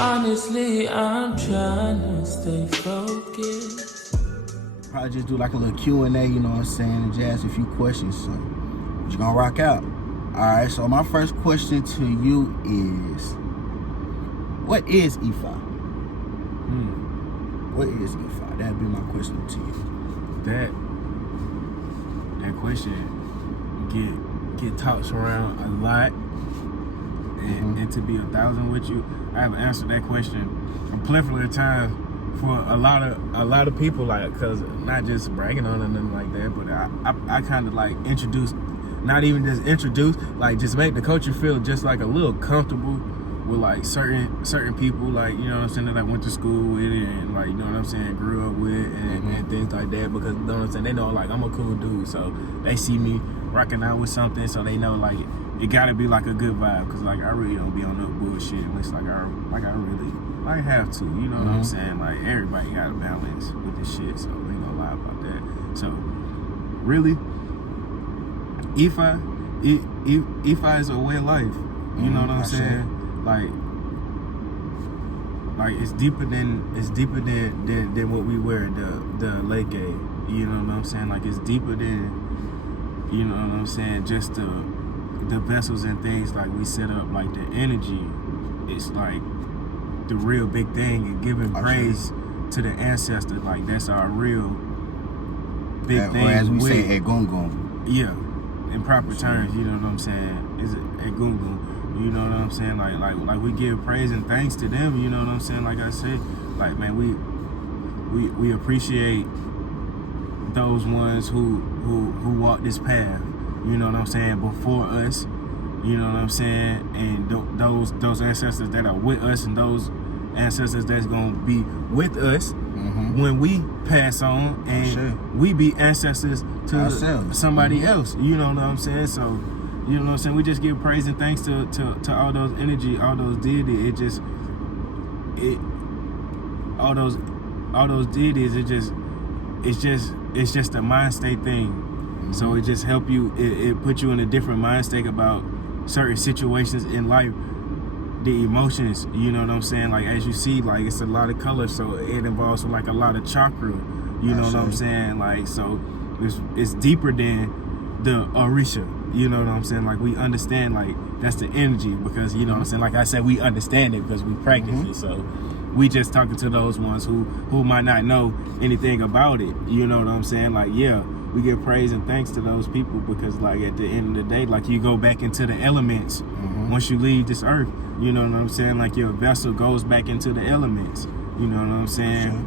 Honestly, I'm trying to stay focused. Probably just do like a little Q&A, you know what I'm saying, and just ask a few questions. So, you're gonna rock out. Alright, so my first question to you is, what is EFI? What is EFI? That'd be my question to you. That question get tossed around a lot, and to be 1,000 with you, I have answered that question a plethora of times for a lot of people, like, cause not just bragging on it and nothing like that, but I kind of like introduce, not even just introduce, like just make the culture feel just like a little comfortable with like certain people, like, you know what I'm saying, that I went to school with and like, you know what I'm saying, grew up with and things like that, because you know what I'm saying, they know like I'm a cool dude, so they see me rocking out with something, so they know like it gotta be like a good vibe, cause like I really don't be on no bullshit unless like I really like have to, you know what I'm saying, like everybody got a balance with this shit, so we ain't gonna lie about that. So really, EFI is a way of life, you know what I'm saying? Like it's deeper than what we wear, the lake gate, you know what I'm saying? Like it's deeper than, you know what I'm saying, just the vessels and things like we set up, like the energy. It's like the real big thing, and giving praise to the ancestors, like that's our real big thing. Or as we say, Egungun. Yeah, in proper terms, you know what I'm saying? Is it Egungun? You know what I'm saying? Like we give praise and thanks to them, you know what I'm saying? Like I said, like man, we appreciate those ones who walk this path, you know what I'm saying, before us, you know what I'm saying, and those ancestors that are with us, and those ancestors that's gonna be with us when we pass on, and we be ancestors to ourselves, somebody else, you know what I'm saying? So, you know what I'm saying, we just give praise and thanks to all those energy, all those deity. All those deities, it's just a mind state thing. So it just help you, it put you in a different mind state about certain situations in life, the emotions, you know what I'm saying? Like as you see, like it's a lot of color, so it involves like a lot of chakra, you know what I'm saying? Like, so it's deeper than the Orisha, you know what I'm saying? Like we understand, like that's the energy, because you know what I'm saying, like I said, we understand it because we practice it. So we just talking to those ones who might not know anything about it, you know what I'm saying? Like, yeah, we give praise and thanks to those people, because like at the end of the day, like you go back into the elements once you leave this earth, you know what I'm saying? Like your vessel goes back into the elements, you know what I'm saying?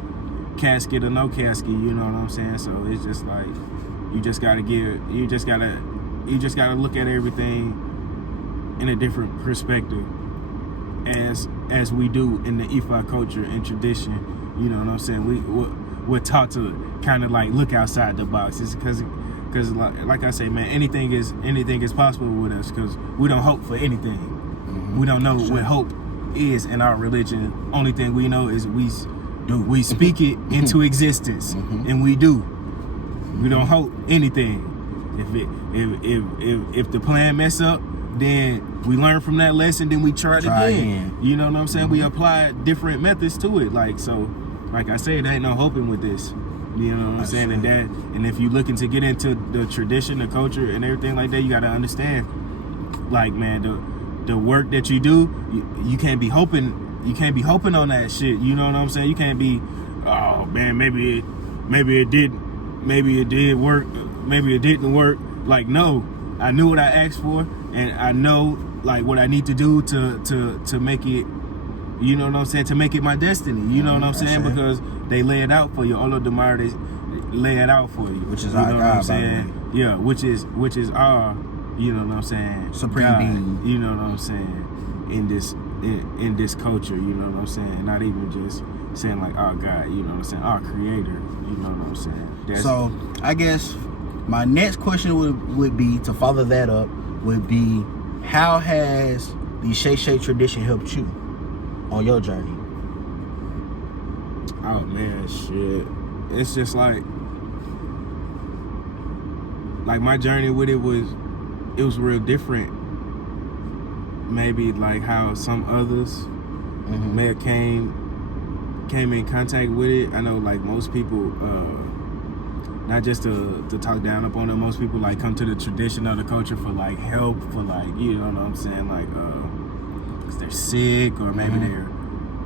Casket or no casket, you know what I'm saying? So it's just like you just gotta look at everything in a different perspective, as we do in the Ifa culture and tradition, you know what I'm saying? We're taught to kind of like look outside the box. It's because like I say, man, anything is possible with us, because we don't hope for anything. We don't know what hope is in our religion. Only thing we know is we speak it into existence, and we do. We don't hope anything. If the plan mess up, then we learn from that lesson, then we try it again. You know what I'm saying? We apply different methods to it. Like, so, like I said, there ain't no hoping with this. You know what I'm saying? And if you're looking to get into the tradition, the culture, and everything like that, you gotta understand, like, man, the work that you do, you can't be hoping. You can't be hoping on that shit. You know what I'm saying? You can't be, oh man, maybe it did work, maybe it didn't work. Like, no, I knew what I asked for, and I know like what I need to do to make it, you know what I'm saying, to make it my destiny. You know what I'm saying? Because they lay it out for you. All of the they lay it out for you. Which is you our know God, what I'm saying? Yeah, which is our, you know what I'm saying, supreme God, being. you know what I'm saying, in this culture, you know what I'm saying? Not even just saying like our God, you know what I'm saying, our creator, you know what I'm saying? So I guess my next question would be, to follow that up, would be, how has the Shay Shay tradition helped you on your journey? Oh man, shit. It's just like my journey with it was real different. Maybe like how some others may have came in contact with it. I know like most people, not just to talk down upon it, most people like come to the tradition of the culture for like help, for like, you know what I'm saying, like because they're sick or maybe they're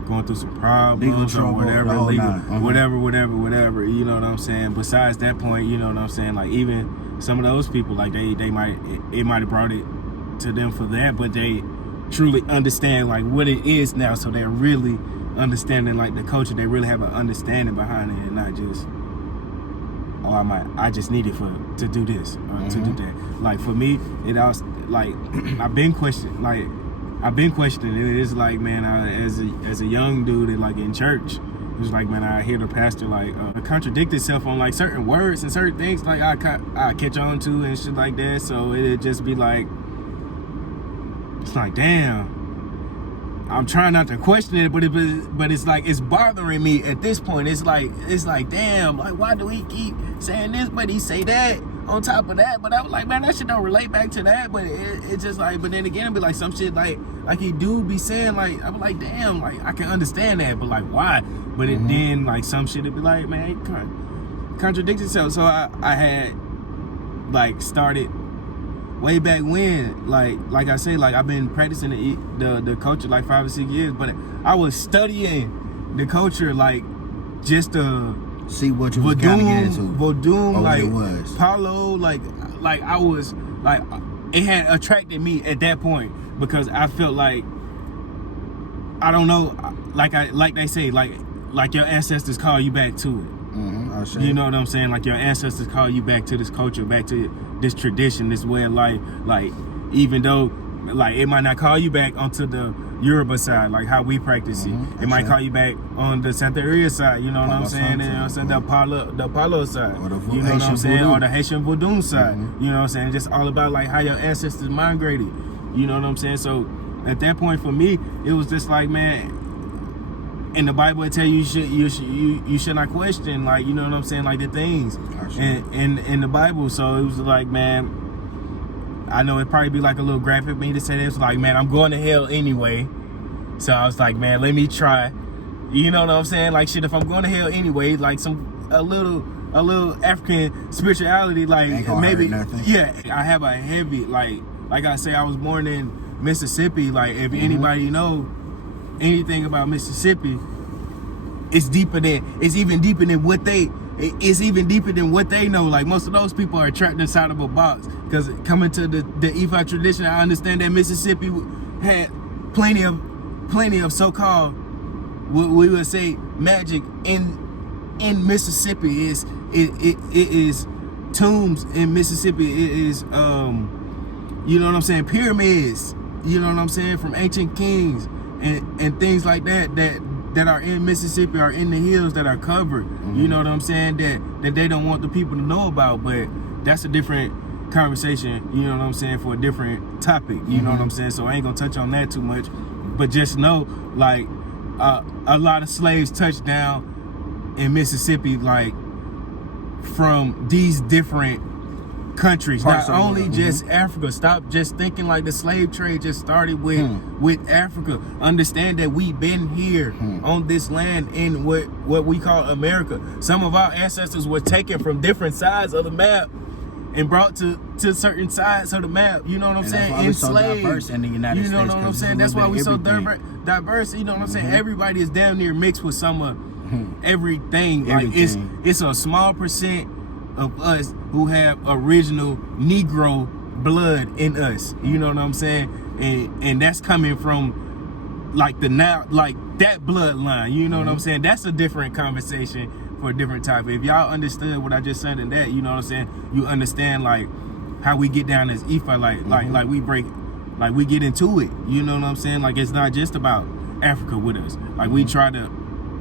going through some problems or whatever, whatever, you know what I'm saying. Besides that point, you know what I'm saying, like even some of those people, like it might have brought it to them for that, but they truly understand like what it is now, so they're really understanding like the culture. They really have an understanding behind it, and not just I just need it to do this or to do that. Like for me, it also like I've been questioning it. It's like, man, as a young dude and like in church, it was like, man, I hear the pastor like contradict itself on like certain words and certain things like I catch on to and shit like that. So it'd just be like, it's like, damn, I'm trying not to question it, but it's like it's bothering me at this point. It's like damn, like why do he keep saying this but he say that on top of that? But I was like, man, that shit don't relate back to that. But it's just like, but then again, it'd be like some shit like he do be saying, like I was like, damn, like I can understand that, but like why? But it then like some shit it'd be like, man, it contradicts itself. So I had like started way back when, like I say, like I've been practicing the culture like 5 or 6 years, but I was studying the culture like just to see what you was kind of getting into. Vodun, like it was. Palo, like I was like, it had attracted me at that point because I felt like, I don't know, like they say, like your ancestors call you back to it. You know what I'm saying? Like your ancestors call you back to this culture, back to this tradition, this way of life. Like even though like it might not call you back onto the Yoruba side, like how we practice it. It might call you back on the Santeria side, you know what I'm saying? You know what I'm saying? The Palo side, you know what I'm saying? Or the Haitian Vodun side, you know what I'm saying? Just all about like how your ancestors migrated, you know what I'm saying? So at that point for me, it was just like, man, in the Bible it tell you you should not question, like, you know what I'm saying, like the things in the Bible. So it was like, man, I know it'd probably be like a little graphic for me to say this, like, man, I'm going to hell anyway. So I was like, man, let me try. You know what I'm saying? Like shit, if I'm going to hell anyway, like a little African spirituality, like maybe, yeah. I have a heavy like I say, I was born in Mississippi. Like if anybody know anything about Mississippi, it's even deeper than what they know. Like most of those people are trapped inside of a box, because coming to the Ifa tradition, I understand that Mississippi had plenty of so-called, what we would say, magic in Mississippi. It is tombs in Mississippi. It is you know what I'm saying, pyramids, you know what I'm saying, from ancient kings and things like that are in Mississippi, are in the hills, that are covered, you know what I'm saying, that they don't want the people to know about. But that's a different conversation, you know what I'm saying, for a different topic, you know what I'm saying. So I ain't gonna touch on that too much, but just know, like, a lot of slaves touched down in Mississippi, like from these different countries, not only just Africa. Stop just thinking like the slave trade just started with Africa. Understand that we've been here on this land in what we call America. Some of our ancestors were taken from different sides of the map and brought to certain sides of the map, you know what I'm saying, enslaved. So in the United States, you know what I'm saying, that's why we so diverse, you know what I'm saying. Everybody is damn near mixed with some of everything. Like it's a small percent of us who have original Negro blood in us, you know what I'm saying, and that's coming from like that bloodline, you know what I'm saying. That's a different conversation for a different topic. If y'all understood what I just said in that, you know what I'm saying, you understand like how we get down as Ifa, like we break, like we get into it, you know what I'm saying. Like it's not just about Africa with us. Like we try to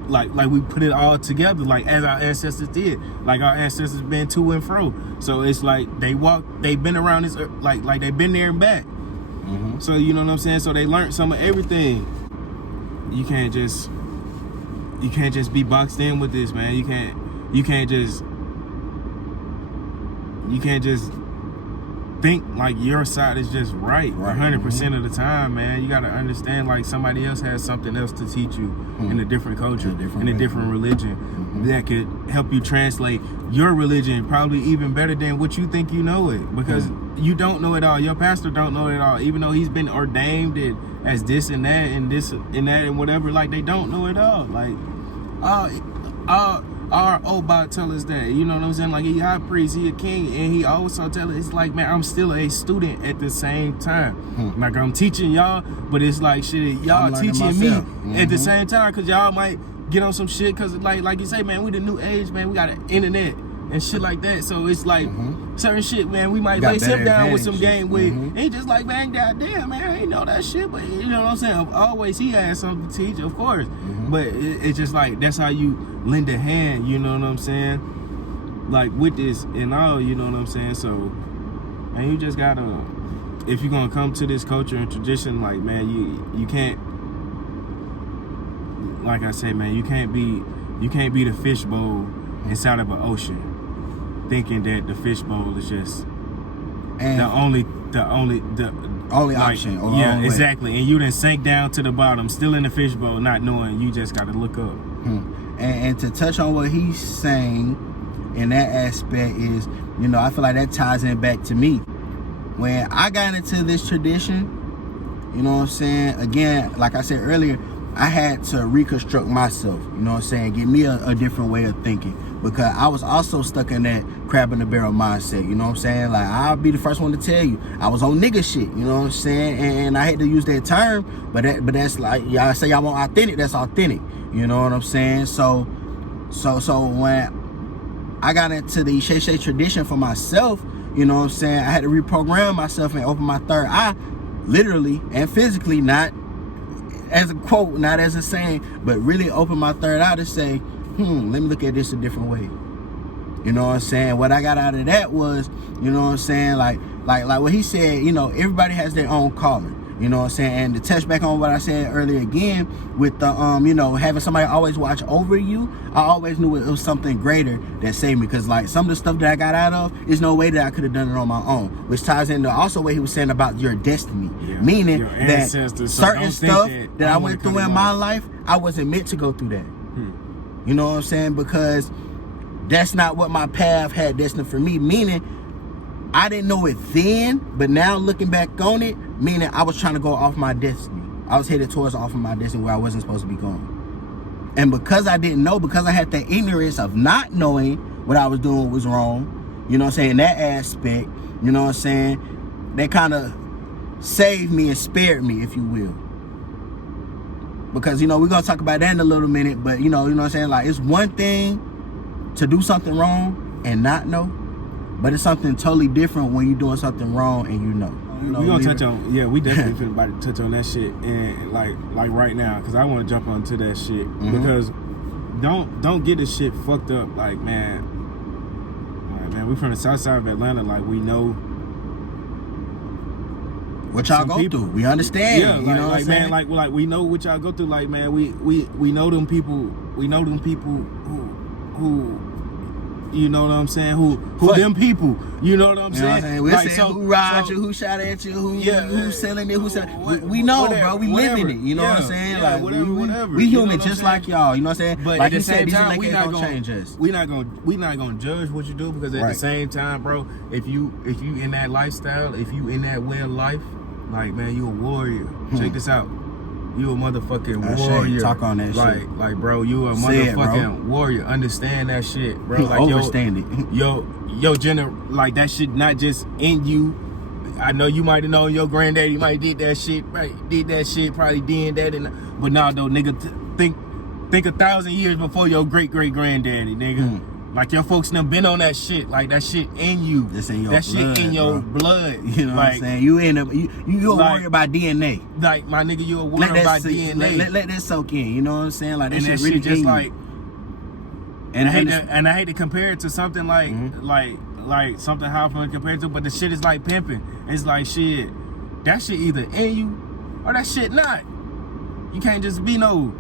like we put it all together, like as our ancestors did. Like our ancestors been to and fro, so it's like they've been around this earth, like they've been there and back. So you know what I'm saying, so they learned some of everything. You can't just be boxed in with this, man. You can't just think like your side is just right 100% of the time, man. You gotta understand like somebody else has something else to teach you in a different culture, in a different religion that could help you translate your religion probably even better than what you think you know it, because you don't know it all. Your pastor don't know it all, even though he's been ordained as this and that and this and that and whatever. Like they don't know it all. Like our Obot tell us that, you know what I'm saying? Like he high priest, he a king, and he also tell us, it's like, man, I'm still a student at the same time. Like I'm teaching y'all, but it's like shit, y'all teaching me at the same time, cause y'all might get on some shit, cause like you say, man, we the new age, man, we got an internet and shit like that. So it's like certain shit, man, we might lace him down with some game with, and he just like, man, goddamn, man, I ain't know that shit, but you know what I'm saying? Always he has something to teach, of course, but it's just like, that's how you lend a hand, you know what I'm saying? Like with this and all, you know what I'm saying? So, and you just gotta, if you're gonna come to this culture and tradition, like, man, you can't, like I say, man, you can't be the fishbowl inside of an ocean, thinking that the fishbowl is just the only option. Or yeah, only exactly. And you done sank down to the bottom, still in the fishbowl, not knowing. You just gotta look up. And to touch on what he's saying in that aspect is, you know, I feel like that ties in back to me. When I got into this tradition, you know what I'm saying? Again, like I said earlier, I had to reconstruct myself, you know what I'm saying? Give me a different way of thinking, because I was also stuck in that crab in the barrel mindset, you know what I'm saying? Like, I'll be the first one to tell you, I was on nigga shit, you know what I'm saying? And I hate to use that term, but that's like, y'all say y'all want authentic, that's authentic, you know what I'm saying? So when I got into the Shay tradition for myself, you know what I'm saying, I had to reprogram myself and open my third eye, literally and physically, not as a quote, not as a saying, but really open my third eye to say, let me look at this a different way. You know what I'm saying? What I got out of that was, you know what I'm saying, like what he said, you know, everybody has their own calling. You know what I'm saying? And to touch back on what I said earlier again, with the you know, having somebody always watch over you, I always knew it was something greater that saved me. Because like some of the stuff that I got out of, is no way that I could have done it on my own. Which ties into also what he was saying about your destiny. Meaning that certain stuff that I went through in my life, I wasn't meant to go through that. You know what I'm saying? Because that's not what my path had destined for me. Meaning, I didn't know it then, but now looking back on it, meaning I was trying to go off my destiny. I was headed towards off of my destiny where I wasn't supposed to be going. And because I didn't know, because I had that ignorance of not knowing what I was doing was wrong, you know what I'm saying, that aspect, you know what I'm saying, that kind of saved me and spared me, if you will. Because, you know, we're going to talk about that in a little minute, but, you know what I'm saying, like, it's one thing to do something wrong and not know, but it's something totally different when you're doing something wrong and you know. We're gonna touch on, we definitely about to touch on that shit, and like right now, because I want to jump onto that shit, because don't get this shit fucked up. Like, man, we from the south side of Atlanta, like, we know what y'all go through. We understand. Yeah, you know what I'm saying? man, like we know what y'all go through. Like, man, we know them people. We know them people who you know what I'm saying? Who them people? You know what I'm saying? We're like, saying who robbed you, who shot at you, who's selling it, who's selling. We know, bro. We living it. You know what I'm saying? Yeah, like whatever. We human just like y'all. You know what I'm saying? But like at the same time, we not gonna change us. We not gonna judge what you do, because at the same time, bro, if you in that lifestyle, if you in that way of life, like, man, you a warrior. Check this out. You a motherfucking warrior. Talk on that shit. Like, bro, you a motherfucking warrior. Understand that shit, bro. Like, understand it. Yo, like, that shit not just in you. I know you might have known your granddaddy might did that shit, right? Did that shit, probably did that, but nah, though, nigga, think 1,000 years before your great granddaddy, nigga. Like, your folks done been on that shit. Like, that shit in you. This in your that blood, shit in your blood. You know what I'm saying? You a warrior by DNA. Like, my nigga, you a warrior by DNA. Let that soak in. You know what I'm saying? Like, that shit really just like. And I hate to compare it to something like like something how I'm compared to, but the shit is like pimping. It's like, shit, that shit either in you or that shit not. You can't just be no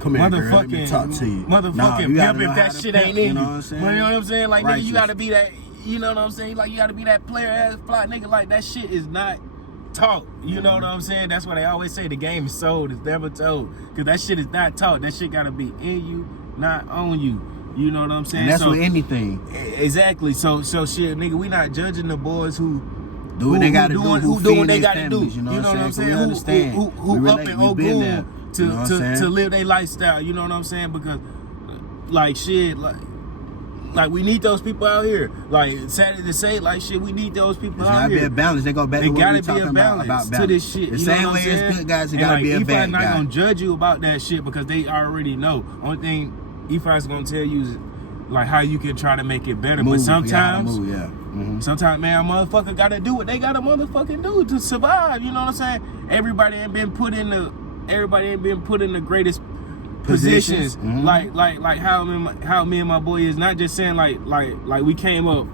motherfucking talk to you. Motherfucking pimp if that shit ain't in you. You know what I'm saying? You know what I'm saying? Like, nigga, you gotta be that. you know what I'm saying? Like, you gotta be that player ass fly nigga. Like, that shit is not taught. You know what I'm saying? That's why they always say the game is sold, it's never told. Cause that shit is not taught. That shit gotta be in you, not on you. You know what I'm saying? And that's so, with anything. Exactly. So shit, nigga, we not judging the boys who do what they gotta do, who doing what they gotta do. You know what I'm saying? We understand. Who up in Ogun to live their lifestyle. You know what I'm saying? Because like shit, like we need those people out here. Like sadly to say, like shit, we need those people out here. There's gotta be a balance. They go back to what we talking about balance to this shit. The same way as good guys, it gotta be a bad guy. EFI not gonna judge you about that shit because they already know. Only thing EFI's gonna tell you is like how you can try to make it better. But sometimes, sometimes, man, a motherfucker gotta do what they gotta motherfucking do to survive. You know what I'm saying? Everybody ain't been put in the greatest positions. Like how me and my boy is. Not just saying like we came up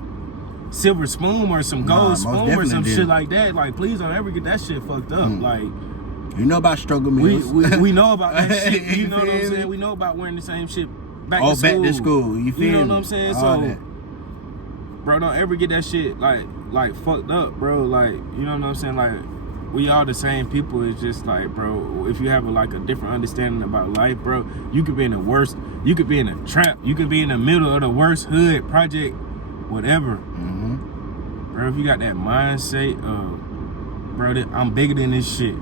silver spoon or some gold spoon or some shit like that. Like, please don't ever get that shit fucked up. Like, you know about struggle meals. We know about that shit. You know what I'm saying? We know about wearing the same shit back to school. You feel me? You know what I'm saying? All so, that. bro, don't ever get that shit like fucked up, bro. Like, you know what I'm saying? Like, we all the same people. It's just like, bro, if you have a different understanding about life, bro, you could be in the worst, you could be in a trap, you could be in the middle of the worst hood project, whatever. Bro, if you got that mindset of, bro, I'm bigger than this shit.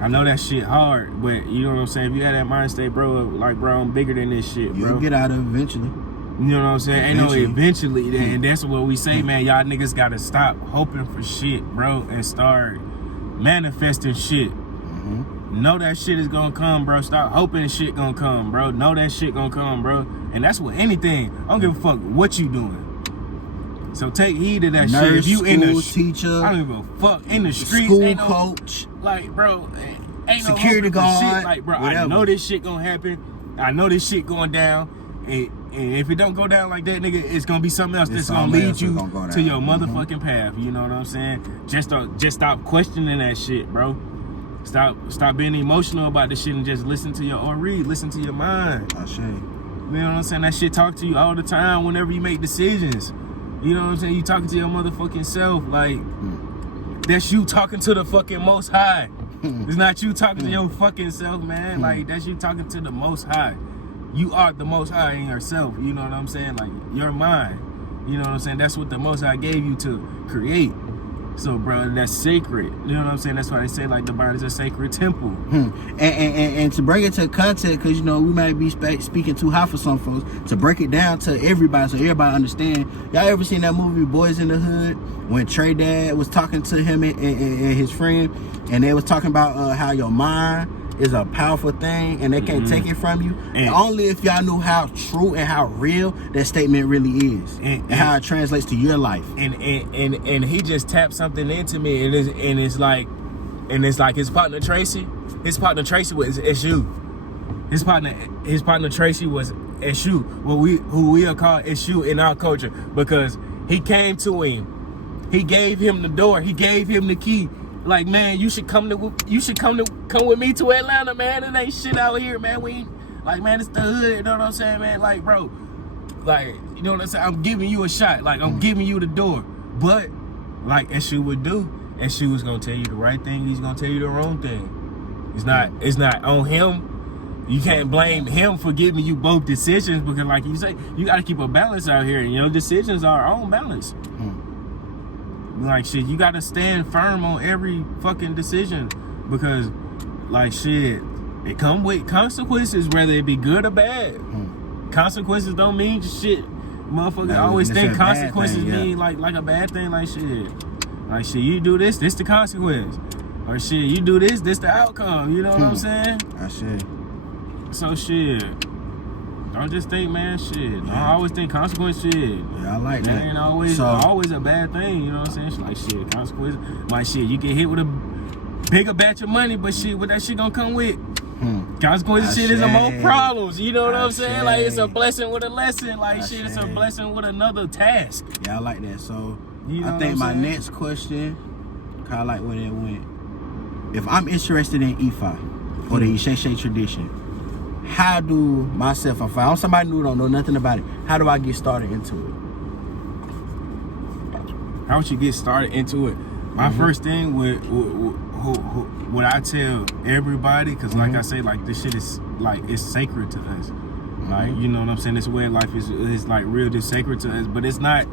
I know that shit hard, but you know what I'm saying? If you have that mindset, bro, like, bro, I'm bigger than this shit, bro. You'll get out of it eventually. You know what I'm saying? Ain't no eventually. And that's what we say, man. Y'all niggas gotta stop hoping for shit, bro, and start manifesting shit. Know that shit is gonna come, bro. Stop hoping shit gonna come, bro. Know that shit gonna come, bro. And that's with anything. I don't give a fuck what you doing. So take heed of that shit. If you in the teacher, I don't give a fuck. In the streets, school ain't no, coach, like, bro, ain't security no guard, shit. Like, bro, whatever. I know this shit gonna happen. I know this shit going down. And if it don't go down like that, nigga, it's gonna be something else that's gonna lead you to your motherfucking path. You know what I'm saying? Just stop questioning that shit, bro. Stop being emotional about this shit and just listen to listen to your mind. I see. You know what I'm saying? That shit talk to you all the time whenever you make decisions. You know what I'm saying? You talking to your motherfucking self. Like, that's you talking to the fucking Most High. It's not you talking to your fucking self, man. Like, that's you talking to the Most High. You are the Most High in yourself. You know what I'm saying? Like, your mind. You know what I'm saying? That's what the Most High gave you to create. So, bro, that's sacred. You know what I'm saying? That's why they say, like, the body is a sacred temple. And to bring it to context, because, you know, we might be speaking too high for some folks, to break it down to everybody so everybody understand. Y'all ever seen that movie Boys in the Hood when Trey Dad was talking to him and his friend, and they was talking about how your mind is a powerful thing and they can't take it from you? And only if y'all knew how true and how real that statement really is and how it translates to your life. And he just tapped something into me, and it's like his partner Tracy was Eshu. His partner Tracy was Eshu, who we are called Eshu in our culture, because he came to him, he gave him the door, he gave him the key. Like, man, you should come with me to Atlanta, man. It ain't shit out here, man. We ain't, like, man, it's the hood. You know what I'm saying, man? Like, bro, like, you know what I'm saying? I'm giving you a shot. Like, I'm giving you the door. But like Eshu would do, Eshu was gonna tell you the right thing. He's gonna tell you the wrong thing. It's not on him. You can't blame him for giving you both decisions, because, like you say, you gotta keep a balance out here. And your decisions are on balance. Like, shit, you gotta stand firm on every fucking decision, because, like, shit, it come with consequences, whether it be good or bad. Consequences don't mean shit. Motherfucker always think consequences mean like a bad thing. Like, shit, you do this the consequence. Or shit, you do this the outcome. You know what I'm saying? I see. So, shit, don't just think, man, shit. I always think consequence shit. Yeah, I like that. Ain't always a bad thing, you know what I'm saying? Like, shit, consequences. Like, shit, you get hit with a bigger batch of money, but shit, what that shit gonna come with? Consequences shit is more problems, you know what I'm saying? Like, it's a blessing with a lesson. Like, shit, it's a blessing with another task. Yeah, I like that. So, you know I think my next question, kind of like where it went. If I'm interested in Ifa or the Isheshe tradition, how do myself, if I'm somebody new, don't know nothing about it, how do I get started into it? how would you get started into it? My first thing what I tell everybody, because like I say, like this shit is like it's sacred to us. Like, you know what I'm saying? This way of life is like real, it's sacred to us, but it's not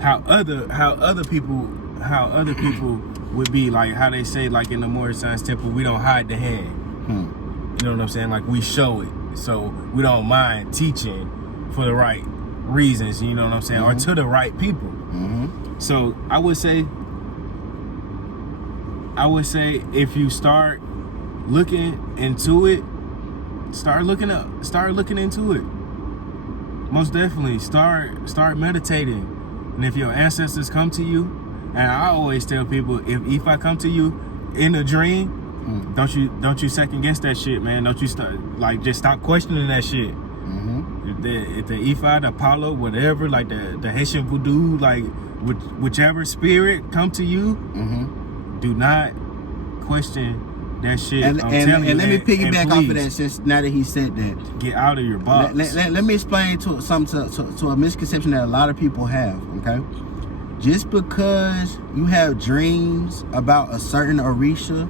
how other people would be, like how they say, like in the Moorish Science Temple, we don't hide the hand. You know what I'm saying? Like we show it, so we don't mind teaching for the right reasons. You know what I'm saying? Or to the right people. So I would say if you start looking into it, start looking into it. Most definitely, start meditating. And if your ancestors come to you, and I always tell people, if I come to you in a dream, don't you second guess that shit, man. Don't you just stop questioning that shit. If the Ifa, the Apollo, whatever, like the Haitian voodoo, like whichever spirit come to you, do not question that shit. And let me piggyback off of that, since now that he said that. Get out of your box. Let me explain to a misconception that a lot of people have, okay? Just because you have dreams about a certain Orisha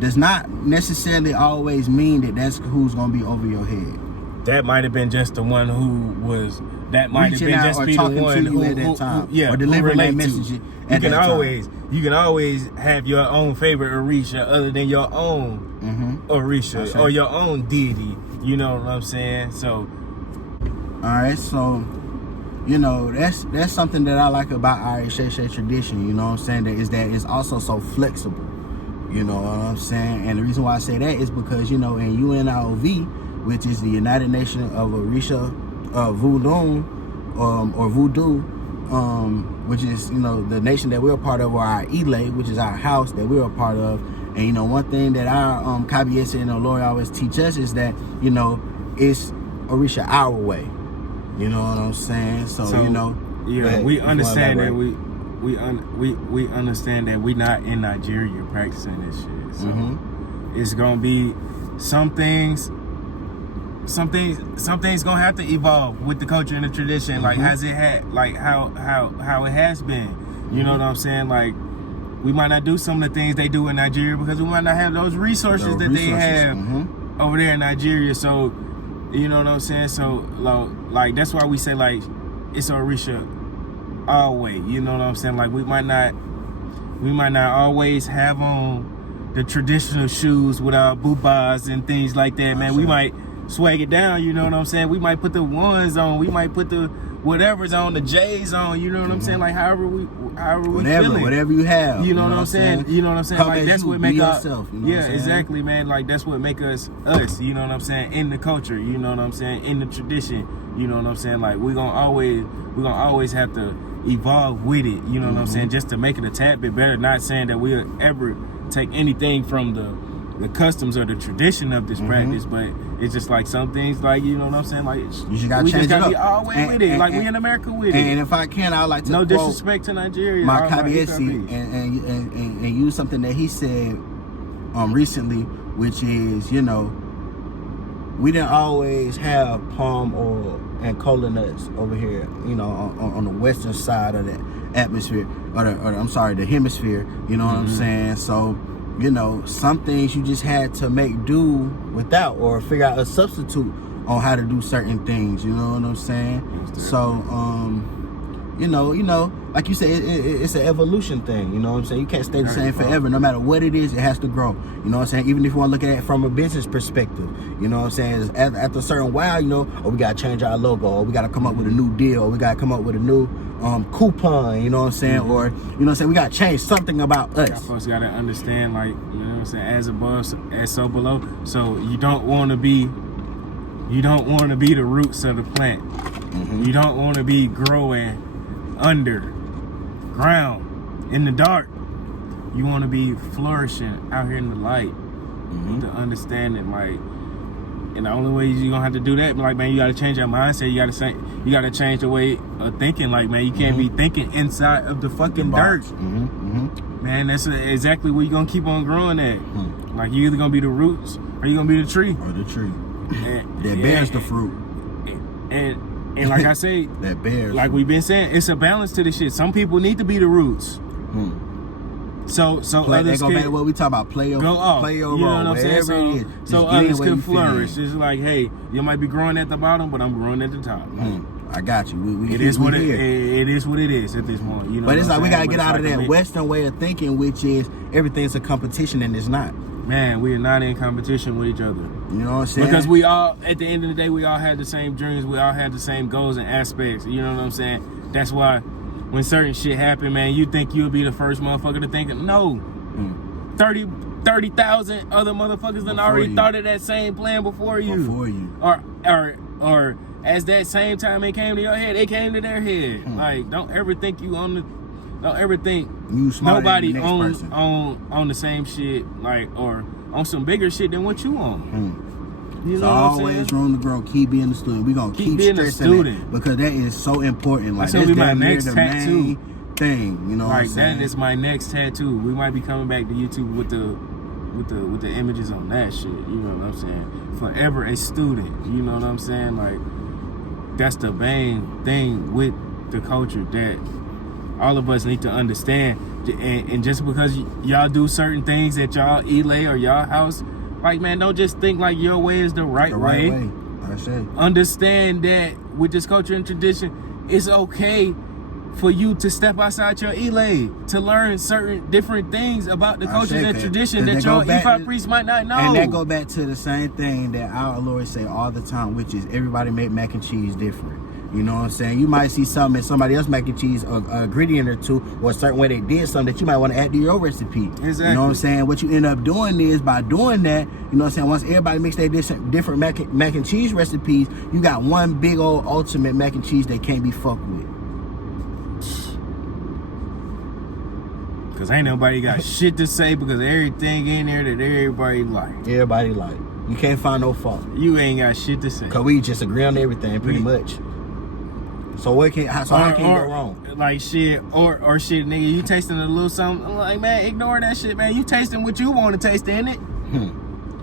does not necessarily always mean that that's who's going to be over your head. That might have been just the one who was. That might have been just be the one who at that time, or delivering that message. You can always have your own favorite Orisha other than your own Orisha or your own deity. You know what I'm saying? So, all right. So, you know, that's something that I like about our Sheshe tradition. You know what I'm saying? That it's also so flexible. You know what I'm saying? And the reason why I say that is because, you know, in UNIOV, which is the United Nations of Orisha Voodoo, or Voodoo, which is, you know, the nation that we're a part of, or our Ile, which is our house that we're a part of. And, you know, one thing that our Kabiesi and Olori always teach us is that, you know, it's Orisha our way. You know what I'm saying? So you know, yeah, we understand that we understand that we not in Nigeria practicing this shit. So it's gonna be some things gonna have to evolve with the culture and the tradition, like how it has been. You know what I'm saying? Like, we might not do some of the things they do in Nigeria because we might not have those resources they have over there in Nigeria. So, you know what I'm saying? So, like that's why we say, like, it's Orisha our way. You know what I'm saying? Like, we might not always have on the traditional shoes with our bubas and things like that, man. We might swag it down, you know what I'm saying? We might put the ones on, we might put the whatever's on, the J's on, you know what I'm saying? Like, however we feeling. Whatever you have. You know what I'm saying? You know what I'm saying? Like, that's what make us, yourself, you know yeah, exactly, man. Like, that's what make us, you know what I'm saying? In the culture, you know what I'm saying? In the tradition, you know what I'm saying? Like, we're gonna always have to evolve with it, you know what I'm saying? Just to make it a tad bit better. Not saying that we'll ever take anything from the customs or the tradition of this practice, but it's just like some things, like, you know what I'm saying? Like, you just gotta change it up. Be all way with it. Like, we in America with it. And if I can, I'd like to no disrespect to Nigeria, my Kabiesi, and use something that he said recently, which is, you know, we didn't always have palm oil and cola nuts over here, you know, on the western side of the atmosphere, or the hemisphere, you know what I'm saying? So, you know, some things you just had to make do without, or figure out a substitute on how to do certain things, you know what I'm saying? So, you know, like you said, it's an evolution thing, you know what I'm saying? You can't stay the same forever. No matter what it is, it has to grow, you know what I'm saying? Even if you want to look at it from a business perspective, you know what I'm saying? After a certain while, you know, we got to change our logo, or we got to come up with a new deal, or we got to come up with a new coupon, you know what I'm saying? Or, you know what I'm saying, we got to change something about us. Folks got to understand, like, you know what I'm saying, as above, as so below. So you don't want to be the roots of the plant. You don't want to be growing underground in the dark. You want to be flourishing out here in the light. The understanding, like, and the only way you're gonna have to do that, like, man, you gotta change your mindset. You gotta change the way of thinking. Like, man, you can't be thinking inside of the fucking dirt. Man, that's exactly where you're gonna keep on growing at. Like, you either gonna be the roots or you gonna be the tree. Or the tree that bears the fruit. And like I say, that bears. like we've been saying, it's a balance to this shit. Some people need to be the roots. So others go back to what we talk about. Play your role, wherever it is. So others can flourish. It's like, hey, you might be growing at the bottom, but I'm growing at the top. I got you. It is what it is at this point. You know, but it's like we gotta get out of like that Western way of thinking, which is everything's a competition, and it's not. Man, we are not in competition with each other. You know what I'm saying? Because we all, at the end of the day, we all had the same dreams. We all had the same goals and aspects. You know what I'm saying? That's why when certain shit happen, man, you think you'll be the first motherfucker to think, no. 30,000 other motherfuckers done already thought of that same plan before you. Or as that same time it came to your head, it came to their head. Like, don't ever think you nobody on the same shit, like, or on some bigger shit than what you on. You know always room to grow. Keep being a student. We're gonna keep stressing that because that is so important. Like, that's my next tattoo thing. You know what I'm saying? That is my next tattoo. We might be coming back to YouTube with the images on that shit. You know what I'm saying? Forever a student. You know what I'm saying? Like, that's the main thing with the culture that all of us need to understand. And just because y'all do certain things at y'all Elay or y'all house, like, man, don't just think like your way is the right way. I say. Understand that with this culture and tradition, it's okay for you to step outside your Elay to learn certain different things about the culture and tradition that your Ifa priest might not know. And that go back to the same thing that our Lord say all the time, which is everybody make mac and cheese different. You know what I'm saying? You might see something in somebody else's mac and cheese, a ingredient or two, or a certain way they did something that you might want to add to your recipe. Exactly. You know what I'm saying? What you end up doing is, by doing that, you know what I'm saying, once everybody makes their different mac and cheese recipes, you got one big old ultimate mac and cheese that can't be fucked with. Because ain't nobody got shit to say because everything in there that everybody like. Everybody like. You can't find no fault. You ain't got shit to say. Because we just agree on everything pretty much. So how can you go wrong? Like shit, or shit, nigga, you tasting a little something. I'm like, man, ignore that shit, man. You tasting what you want to taste in it.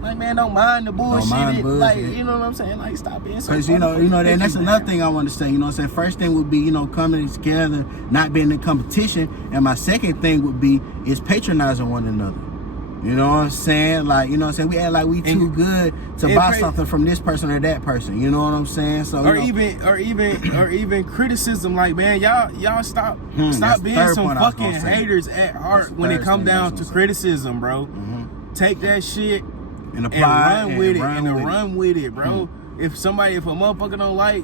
Like, man, don't mind the bullshit. Like, you know what I'm saying? Like, stop being so. Because you know, and that's another thing I want to say. You know what I'm saying? First thing would be, you know, coming together, not being in competition, and my second thing would be is patronizing one another. You know what I'm saying? Like, you know what I'm saying? We act like we too good to buy something from this person or that person. You know what I'm saying? So even criticism, like, man, y'all stop being some fucking haters at heart when it come down to criticism, bro. Take that shit and apply and run with it, bro. If a motherfucker don't like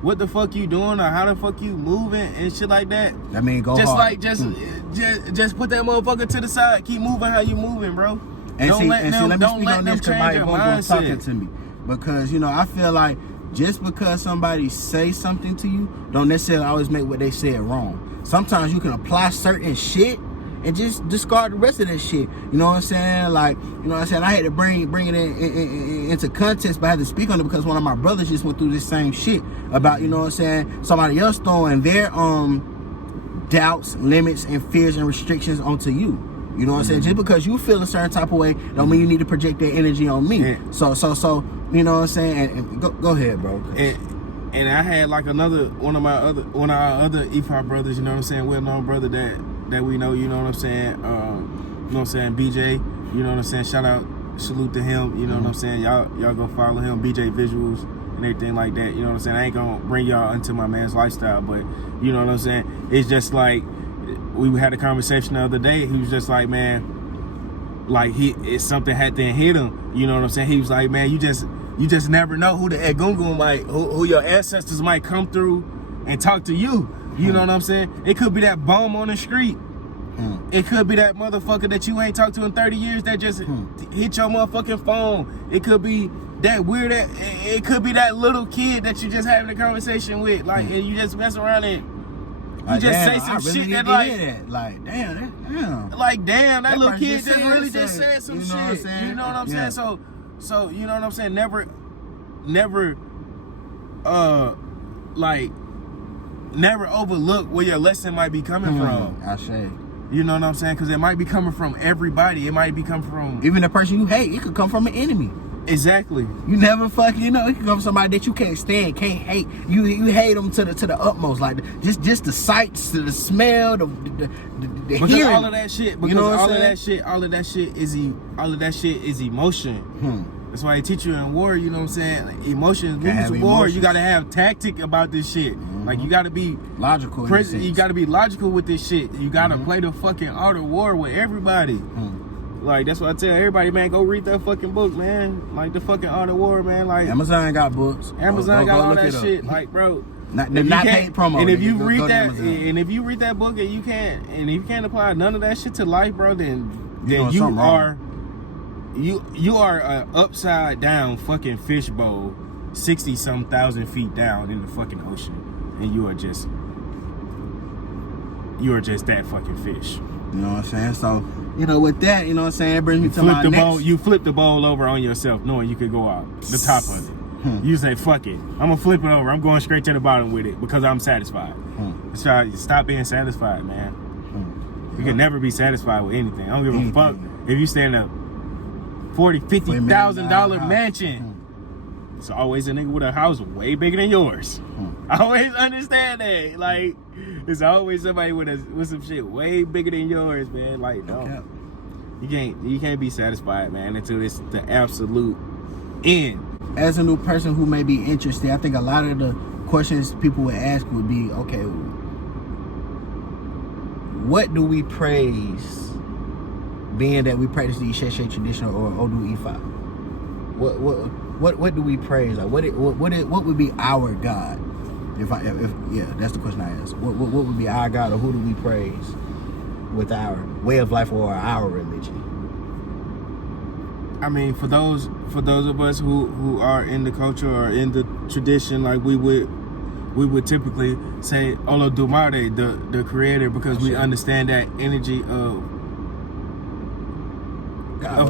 what the fuck you doing or how the fuck you moving and shit like that, I mean, go just hard. Just put that motherfucker to the side. Keep moving how you moving, bro. And let me speak on this because my boy talking to me. Because, you know, I feel like just because somebody say something to you, don't necessarily always make what they said wrong. Sometimes you can apply certain shit and just discard the rest of that shit. You know what I'm saying? Like, you know what I'm saying? I had to bring it into context, but I had to speak on it because one of my brothers just went through this same shit about, you know what I'm saying, somebody else throwing their doubts, limits, and fears and restrictions onto you. You know what I'm saying? Just because you feel a certain type of way don't mean you need to project that energy on me. So you know what I'm saying? And go ahead, bro. And I had like one of our other Ifa brothers, you know what I'm saying, well-known brother that we know, you know what I'm saying, you know what I'm saying, BJ, you know what I'm saying, salute to him, you know what I'm saying, y'all go follow him, BJ Visuals and everything like that, you know what I'm saying. I ain't gonna bring y'all into my man's lifestyle, but you know what I'm saying, it's just like, we had a conversation the other day, he was just like, man, like it's something had to hit him, you know what I'm saying, he was like, man, you just never know who the Egungun might, who your ancestors might come through and talk to you. You know what I'm saying? It could be that bum on the street. It could be that motherfucker that you ain't talked to in 30 years that just hit your motherfucking phone. It could be that weird, it could be that little kid that you just having a conversation with. Like, and you just mess around and you just say some shit that like damn. Like, damn, that little kid just really said some you know shit. You know what I'm saying? So you know what I'm saying? Never overlook where your lesson might be coming from. I say. You know what I'm saying? Because it might be coming from everybody. It might be coming from even the person you hate. It could come from an enemy. Exactly. You never fucking, you know, it can come from somebody that you can't stand, can't hate. You hate them to the utmost, like just the sights, the smell, the because hearing. all of that shit. Because you know what all I'm of saying? that shit is emotion. That's why they teach you in war. You know what I'm saying? Like, emotions, movements have of war. emotions. You gotta have tactic about this shit. Like you gotta be Logical. You gotta be logical with this shit. You gotta play the fucking art of war with everybody. Like that's what I tell everybody, man. Go read that fucking book, man. Like the fucking art of war, man. Like Amazon got books. Amazon got all look that it up. shit. Like, bro. Not paid promo. And if you Go read to that, Amazon. and if you read that book and you can't apply none of that shit to life, bro, then doing you something are wrong. you are a upside down fucking fishbowl, 60-some thousand feet down in the fucking ocean, and you are just that fucking fish. You know what I'm saying? So, you know, with that, you know what I'm saying, it brings me to my next. You flip the bowl over on yourself, knowing you could go out the top of it. You say, fuck it. I'm gonna flip it over. I'm going straight to the bottom with it because I'm satisfied. So stop being satisfied, man. You can never be satisfied with anything. I don't give a fuck if you stay in a $40,000-$50,000 mansion. It's always a nigga with a house way bigger than yours. I always understand that. Like, it's always somebody with some shit way bigger than yours, man. Like, no. You can't be satisfied, man, until it's the absolute end. As a new person who may be interested, I think a lot of the questions people would ask would be, okay, what do we praise, being that we practice the Isheshe tradition or Odu Ifa? What do we praise? Like what would be our God? If that's the question I asked. What would be our God, or who do we praise with our way of life or our religion? I mean, for those of us who are in the culture or in the tradition, like we would typically say Olodumare, the creator, because we understand that energy of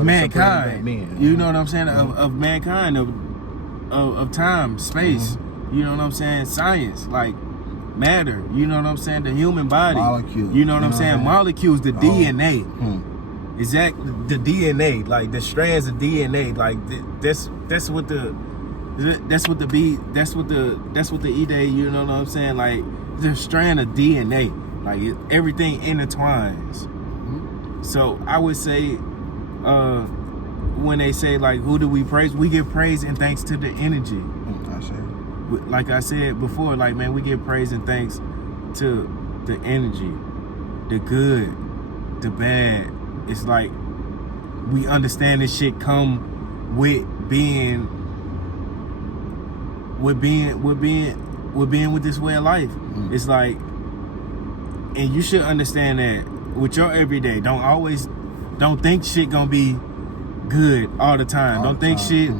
mankind. You know what I'm saying? Of mankind, of time, space. You know what I'm saying? Science, like matter. You know what I'm saying? The human body. Molecules. You know what I'm saying? Molecules, the DNA. Exactly, the DNA, like the strands of DNA, like that's what the E-Day, you know what I'm saying? Like the strand of DNA, like everything intertwines. So I would say, when they say like, who do we praise? We give praise and thanks to the energy. Like I said before, like, man, we give praise and thanks to the energy, the good, the bad. It's like we understand this shit come with being with this way of life. It's like, and you should understand that with your everyday. Don't think shit gonna be good all the time. Don't think shit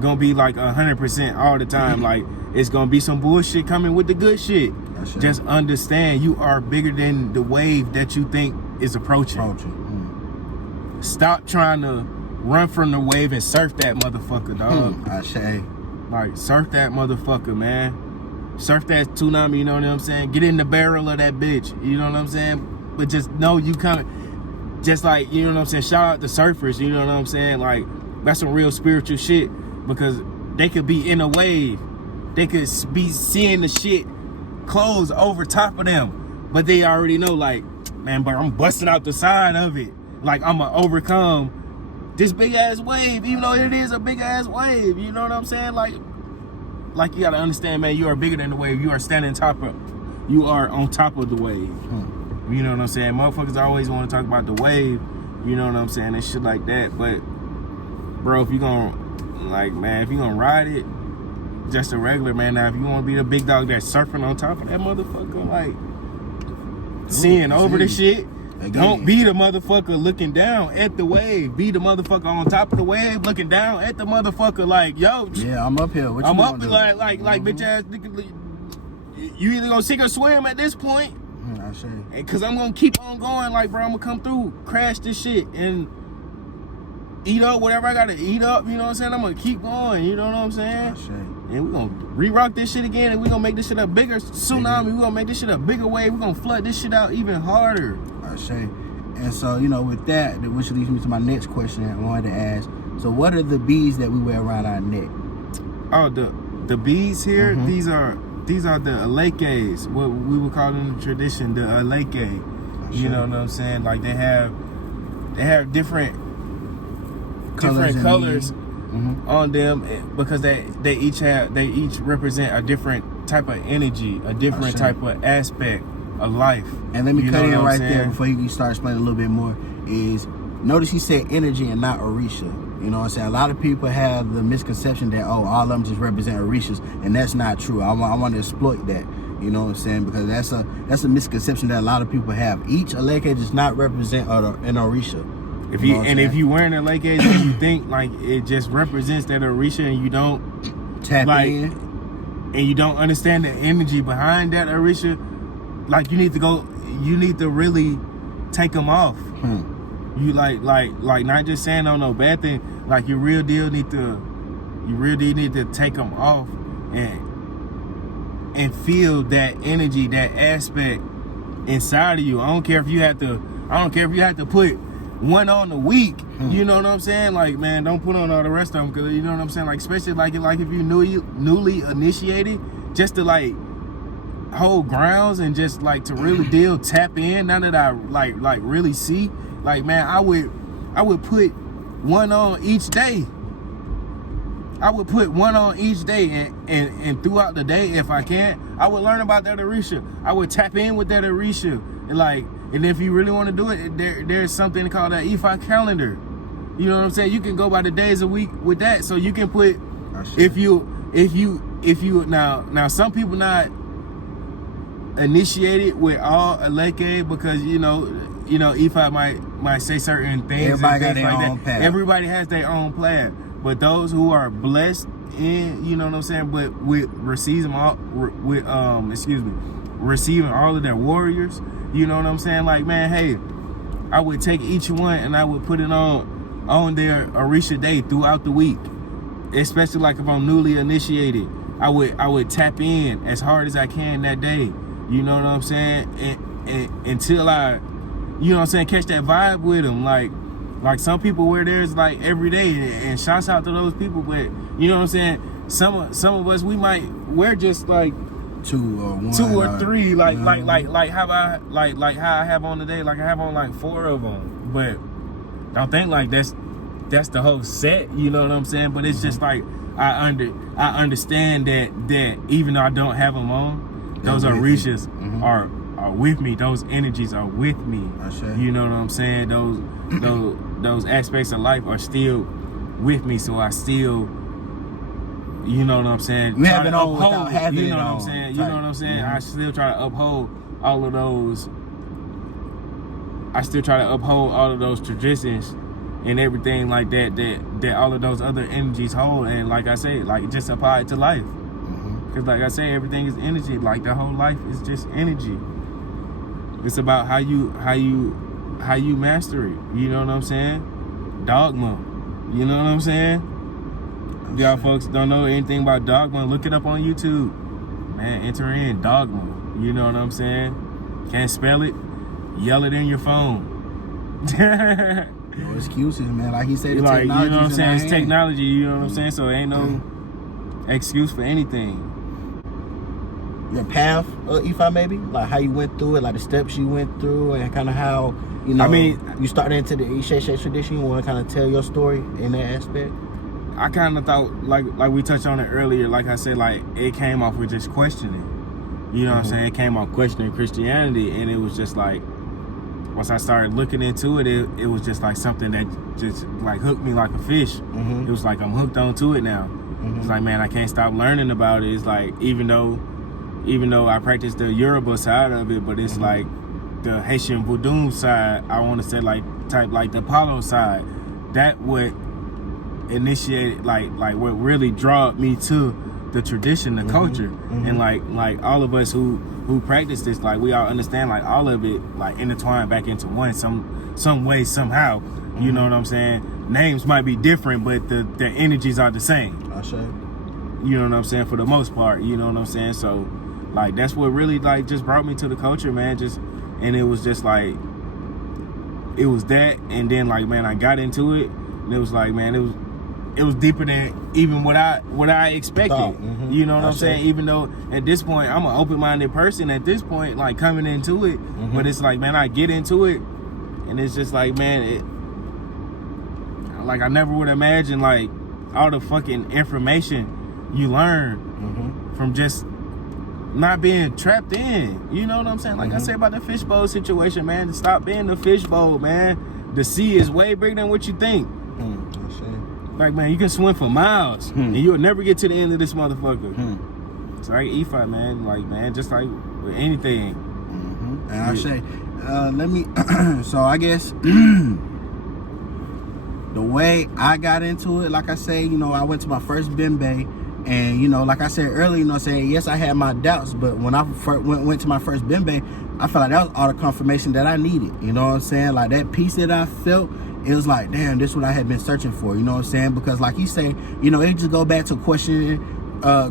gonna be like 100% all the time. Like, it's gonna be some bullshit coming with the good shit. Just understand you are bigger than the wave that you think is approaching. Stop trying to run from the wave and surf that motherfucker, dog. Like, surf that motherfucker, man. Surf that tsunami, you know what I'm saying? Get in the barrel of that bitch, you know what I'm saying? But just know you coming. Just like, you know what I'm saying? Shout out to surfers, you know what I'm saying? Like, that's some real spiritual shit, because they could be in a wave. They could be seeing the shit close over top of them, but they already know, like, man, but I'm busting out the side of it. Like, I'm gonna overcome this big ass wave, even though it is a big ass wave. You know what I'm saying? Like you gotta understand, man, you are bigger than the wave. You are you are on top of the wave. You know what I'm saying? Motherfuckers always want to talk about the wave, you know what I'm saying, and shit like that. But bro, if you gonna, like, man, if you gonna ride it, just a regular, man. Now if you wanna be the big dog that's surfing on top of that motherfucker, like, seeing over the shit. Don't be the motherfucker looking down at the wave. Be the motherfucker on top of the wave looking down at the motherfucker, like, yo. Yeah, I'm up here. What you I'm up, do? like bitch ass nigga. You either gonna sink or swim at this point. I see. Cause I'm gonna keep on going, like, bro, I'm gonna come through, crash this shit, and eat up whatever I gotta eat up, you know what I'm saying? I'm gonna keep going, you know what I'm saying? I see. And we're gonna re-rock this shit again, and we're gonna make this shit a bigger tsunami. We're gonna make this shit a bigger wave. We're gonna flood this shit out even harder. I say. And so, you know, with that, which leads me to my next question I wanted to ask. So what are the beads that we wear around our neck? Oh, the beads here, Mhm. these are the alekes, what we would call in the tradition the aleke. You know what I'm saying? Like they have different colors on them because they each represent a different type of energy, a different type of aspect of life. And let me cut in right there saying? before you start explaining a little bit more. Is notice he said energy and not Orisha. You know what I'm saying? A lot of people have the misconception that all of them just represent Orishas, and that's not true. I want to exploit that. You know what I'm saying? Because that's a misconception that a lot of people have. Each aleke does not represent an Orisha. If you wearing a aleke and you think like it just represents that Orisha and you don't tap in and you don't understand the energy behind that Orisha, like you need to really take them off. You like not just saying no bad thing. Like you real deal need to take them off and feel that energy, that aspect inside of you. I don't care if you have to put one on a week. You know what I'm saying? Like, man, don't put on all the rest of them, because you know what I'm saying. Like, especially like if you newly initiated, just to like hold grounds and just like to really tap in. Now that I like really see, like, man, I would put one on each day. I would put one on each day, and throughout the day, if I can, I would learn about that Orisha. I would tap in with that Orisha, and if you really want to do it, there's something called an Ifa calendar. You know what I'm saying? You can go by the days a week with that, so you can put if you now some people not initiated with all aleke because you know Ifa might say certain things. Everybody got their like own that. path. Everybody has their own path. But those who are blessed in, you know what I'm saying, but with receiving all of their warriors, you know what I'm saying? Like, man, hey, I would take each one and I would put it on their Orisha day throughout the week. Especially like if I'm newly initiated, I would tap in as hard as I can that day. You know what I'm saying? And until I, you know what I'm saying, catch that vibe with them. Like some people wear theirs like every day, and shouts out to those people. But you know what I'm saying? Some of us, we might wear just like two or three, like how I have on today. Like I have on like 4 of them. But don't think like that's the whole set. You know what I'm saying? But it's just like I understand that even though I don't have them on, those Orishas are with me. Those energies are with me. You know what I'm saying? Those aspects of life are still with me, so I still, you know what I'm saying, you have it on without having you know it what on. I'm saying? You know what I'm saying? I still try to uphold all of those. I still try to uphold all of those traditions and everything like that all of those other energies hold. And like I say, like just apply it to life. Because like I say, everything is energy. Like the whole life is just energy. It's about how you master it. You know what I'm saying? Dogma. You know what I'm saying? Y'all folks don't know anything about dogma, look it up on YouTube. Man, enter in dogma. You know what I'm saying? Can't spell it? Yell it in your phone. No excuses, man. Like he said, the like, technology. you know what I'm saying? It's technology, you know what I'm saying? So it ain't no excuse for anything. Your path, if I maybe, like how you went through it, like the steps you went through, and kind of how, you know, you started into the Isheshe tradition. You want to kind of tell your story in that aspect? I kind of thought, like we touched on it earlier, like I said, like it came off with just questioning. You know what I'm saying? It came off questioning Christianity, and it was just like, once I started looking into it, it was just like something that just like hooked me like a fish. It was like I'm hooked onto it now. It's like, man, I can't stop learning about it. It's like, even though I practice the Yoruba side of it, but it's like the Haitian Voodoo side, I want to say like the Apollo side, that would initiate like what really drawed me to the tradition, the culture. And like all of us who practice this, like we all understand like all of it like intertwined back into one some way, somehow. You know what I'm saying? Names might be different, but the energies are the same. I say. You know what I'm saying? For the most part, you know what I'm saying? So like that's what really like just brought me to the culture, man. And it was just like, it was that, and then like, man, I got into it, and it was like, man, it was deeper than even what I expected. Mm-hmm. You know what I'm see. saying? Even though at this point I'm an open-minded person at this point, like coming into it, Mm-hmm. but it's like, man, I get into it, and it's just like, man, like I never would imagine like all the fucking information you learn Mm-hmm. from just not being trapped in. You know what I'm saying? Like I Mm-hmm. say about the fishbowl situation, man, stop being the fishbowl, man. The sea is way bigger than what you think. I see. Like, man, you can swim for miles and you'll never get to the end of this motherfucker. So like EFI, man, like, man, just like with anything. Mm-hmm. And I say, let me. So I guess the way I got into it, like I say, you know, I went to my first Bembe, and you know, like I said earlier, you know, saying yes, I had my doubts, but when I went to my first Bembe, I felt like that was all the confirmation that I needed. You know what I'm saying? Like that peace that I felt, it was like, damn, this is what I had been searching for. You know what I'm saying? Because like you say, you know, it just go back to questioning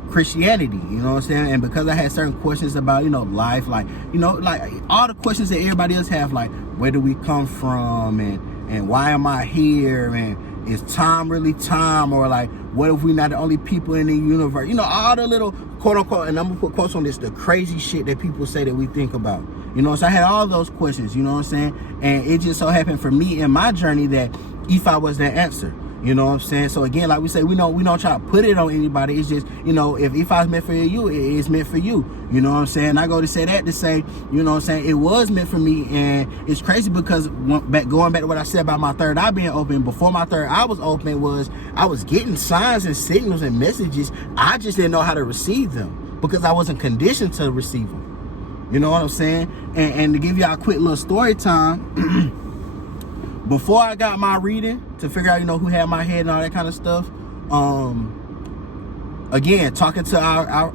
Christianity, you know what I'm saying? And because I had certain questions about, you know, life, like, you know, like all the questions that everybody else have, like where do we come from, and why am I here, and is time really time, or like what if we're not the only people in the universe, you know, all the little quote unquote, and I'm gonna put quotes on this, the crazy shit that people say that we think about, you know. So I had all those questions, you know what I'm saying? And it just so happened for me in my journey that EFI was that answer. You know what I'm saying? So again, like we say, we don't try to put it on anybody. It's just, you know, if EFI's meant for you, it's meant for you. You know what I'm saying? I go to say that to say, you know what I'm saying, it was meant for me. And it's crazy because going back to what I said about my third eye being open, before my third eye was open, was I was getting signs and signals and messages. I just didn't know how to receive them because I wasn't conditioned to receive them. You know what I'm saying? And to give y'all a quick little story time, before I got my reading to figure out, you know, who had my head and all that kind of stuff, again, talking to our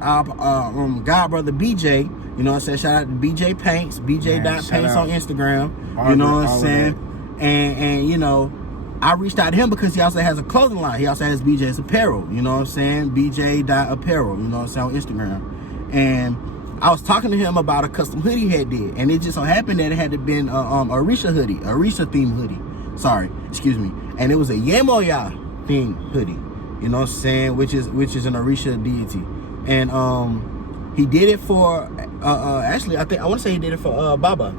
god brother BJ, you know what I'm saying? Shout out to BJ Paints, BJ.Paints on Instagram, you know what I'm saying? And you know, I reached out to him because he also has a clothing line. He also has BJ's Apparel, you know what I'm saying? BJ.Apparel, you know what I'm saying, on Instagram. And I was talking to him about a custom hoodie he had did, and it just so happened that it had been a Orisha hoodie, Orisha themed hoodie. Sorry, excuse me. And it was a Yemoya themed hoodie, you know what I'm saying, which is an Orisha deity. And he did it for actually I want to say he did it for Baba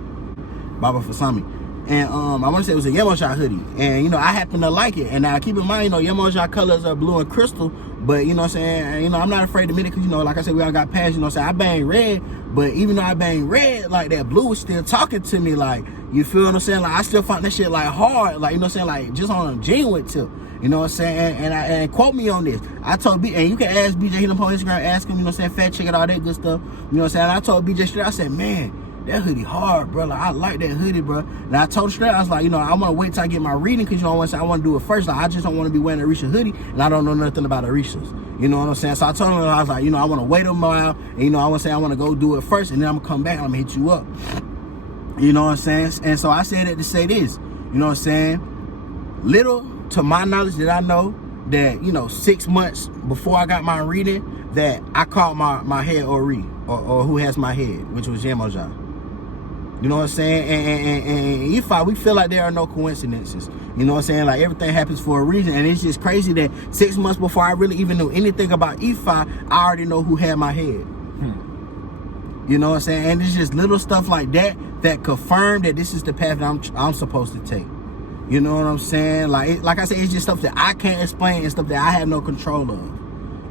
Fasami. And I want to say it was a Yemoja hoodie. And, you know, I happen to like it. And now keep in mind, you know, Yemoja colors are blue and crystal. But, you know what I'm saying, you know, I'm not afraid to admit it because, you know, like I said, we all got past, you know what I'm saying, I bang red. But even though I bang red, like that blue was still talking to me. Like, you feel what I'm saying? Like, I still find that shit, like, hard. Like, you know what I'm saying? Like, just on a genuine tip. You know what I'm saying? And quote me on this. I told B, and you can ask BJ, hit him on Instagram, ask him, you know what I'm saying, fact check it, all that good stuff. You know what I'm saying? And I told BJ straight, I said, man, that hoodie hard, bro. Like, I like that hoodie, bro. And I told straight, I was like, you know, I want to wait till I get my reading because, you know, I want to do it first. Like, I just don't want to be wearing a Orisha hoodie, and I don't know nothing about Orishas. You know what I'm saying? So I told him, I was like, you know, I want to wait a while, and, you know, I want to say I want to go do it first, and then I'm going to come back and I'm going to hit you up. You know what I'm saying? And so I said that to say this. You know what I'm saying? Little to my knowledge that I know that, you know, 6 months before I got my reading, that I called my head Ori, or who has my head, which was Yemoja. You know what I'm saying? And EFI, we feel like there are no coincidences. You know what I'm saying? Like, everything happens for a reason. And it's just crazy that 6 months before I really even knew anything about EFI, I already know who had my head. You know what I'm saying? And it's just little stuff like that that confirm that this is the path that I'm supposed to take. You know what I'm saying? Like I said, it's just stuff that I can't explain and stuff that I have no control of.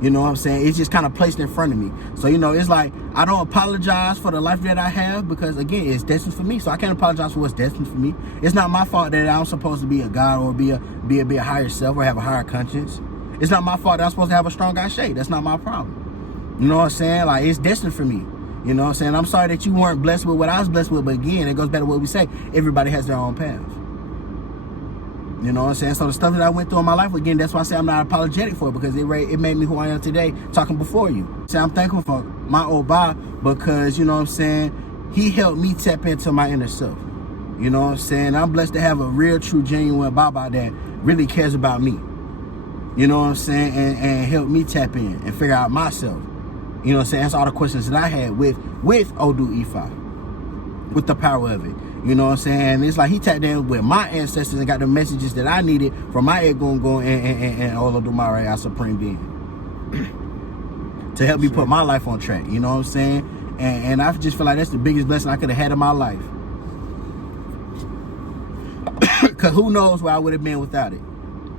You know what I'm saying? It's just kind of placed in front of me. So, you know, it's like, I don't apologize for the life that I have because, again, it's destined for me. So I can't apologize for what's destined for me. It's not my fault that I'm supposed to be a God or be a higher self or have a higher conscience. It's not my fault that I'm supposed to have a strong guy shape. That's not my problem. You know what I'm saying? Like, it's destined for me. You know what I'm saying? I'm sorry that you weren't blessed with what I was blessed with. But again, it goes back to what we say. Everybody has their own path. You know what I'm saying? So the stuff that I went through in my life, again, that's why I say I'm not apologetic for it, because it made me who I am today, talking before you. So I'm thankful for my old Bob because, you know what I'm saying, he helped me tap into my inner self. You know what I'm saying? I'm blessed to have a real, true, genuine Baba that really cares about me. You know what I'm saying? And help me tap in and figure out myself. You know what I'm saying? That's all the questions that I had with Odu Ifa, with the power of it. You know what I'm saying? And it's like he tapped in with my ancestors and got the messages that I needed from my Egungun and Olodumare, our supreme being, to help me put my life on track. You know what I'm saying? And I just feel like that's the biggest blessing I could have had in my life. Because who knows where I would have been without it.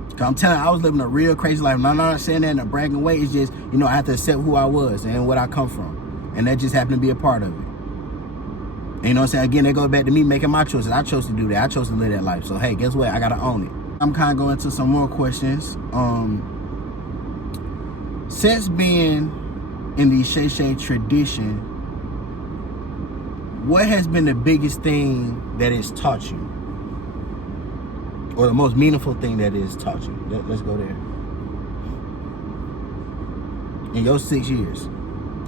Because I'm telling you, I was living a real crazy life. And I'm not saying that in a bragging way. It's just, you know, I have to accept who I was and what I come from. And that just happened to be a part of it. And you know what I'm saying? Again, it goes back to me making my choices. I chose to do that. I chose to live that life. So, hey, guess what? I got to own it. I'm kind of going into some more questions. Since being in the Shay tradition, what has been the biggest thing that it's taught you? Or the most meaningful thing that it's taught you? Let's go there. In your 6 years.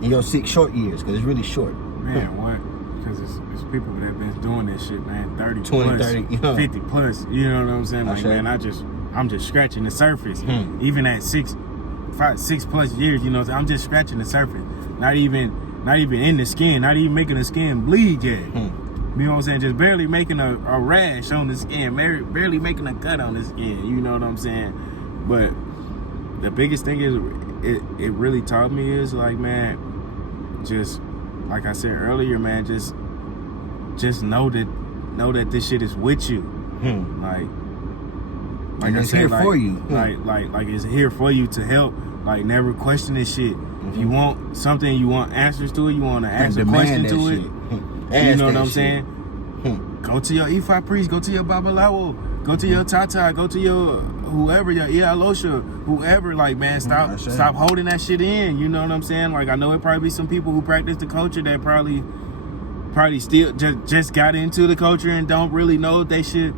In your 6 short years, because it's really short. Man, what? Because it's people that have been doing this shit, man, 30 20, plus, 30, yeah. 50 plus, you know what I'm saying? Like, man, I'm just scratching the surface. Even at 6 plus years, you know, I'm just scratching the surface. Not even in the skin, not even making the skin bleed yet. You know what I'm saying? Just barely making a rash on the skin, barely making a cut on the skin, you know what I'm saying? But the biggest thing is, it really taught me is, like, man, just, like I said earlier, man, just know that this shit is with you. Like and it's I said, here like, for you. Like it's here for you to help. Like, never question this shit. If you want something, you want answers to it, you want to ask a question to it. You know what I'm saying? Go to your Ifa priest, go to your Babalawo, go to your Tata, go to your whoever, your Ialosha, whoever. Like, man, stop holding that shit in. You know what I'm saying? Like, I know it probably be some people who practice the culture that probably still just got into the culture and don't really know if they should